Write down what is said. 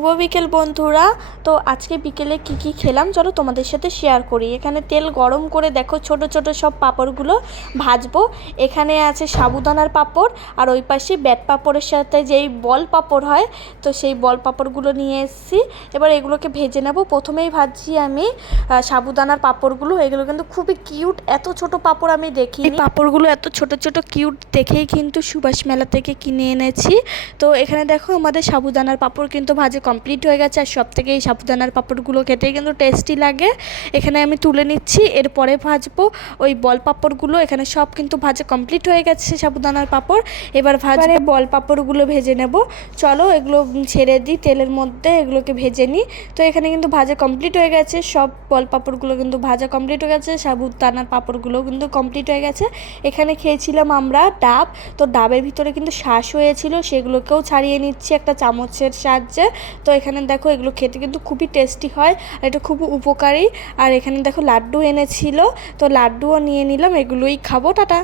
শুভ বিকেল বন্ধুরা। তো আজকে বিকেলে কি খেলাম চলো তোমাদের সাথে শেয়ার করি। এখানে তেল গরম করে দেখো ছোট ছোট সব পাঁপড়গুলো ভাজবো। এখানে আছে সাবুদানার পাঁপড়, আর ওই পাশে ব্যাট পাঁপড়ের সাথে যেই বল পাঁপড় হয়, তো সেই বল পাঁপড়গুলো নিয়ে এসেছি। এবার এগুলোকে ভেজে নেব। প্রথমেই ভাজছি আমি সাবুদানার পাঁপড়গুলো। এগুলো কিন্তু খুবই কিউট, এত ছোট পাঁপড় আমি দেখিনি। এই পাঁপড়গুলো এত ছোট ছোট কিউট দেখেই কিন্তু সুভাষ মেলা থেকে কিনে এনেছি। তো এখানে দেখো আমাদের সাবুদানার পাঁপড় কিন্তু ভাজে কমপ্লিট হয়ে গেছে। আর সব থেকে এই সাবুদানার পাঁপড়গুলো খেতে কিন্তু টেস্টি লাগে। এখানে আমি তুলে নিচ্ছি, এরপরে ভাজবো ওই বল পাঁপড়গুলো। এখানে সব কিন্তু ভাজা কমপ্লিট হয়ে গেছে সাবুদানার পাঁপড়। এবার ভাজবে বল পাঁপড়গুলো ভেজে নেব। চলো এগুলো ছেড়ে দিই তেলের মধ্যে, এগুলোকে ভেজে নিই। তো এখানে কিন্তু ভাজা কমপ্লিট হয়ে গেছে, সব বল পাঁপড়গুলো কিন্তু ভাজা কমপ্লিট হয়ে গেছে, সাবুদানার পাঁপড়গুলো কিন্তু কমপ্লিট হয়ে গেছে। এখানে খেয়েছিলাম আমরা ডাব, তো ডাবের ভিতরে কিন্তু শ্বাস হয়েছিল, সেগুলোকেও ছাড়িয়ে নিচ্ছি একটা চামচের সাহায্যে। তো এখানে দেখো এগুলো খেতে কিন্তু খুবই টেস্টি হয়, আর এটা খুব উপকারী। আর এখানে দেখো লাড্ডু এনেছিল, তো লাড্ডুও নিয়ে নিলাম, এগুলোই খাবো। টাটা।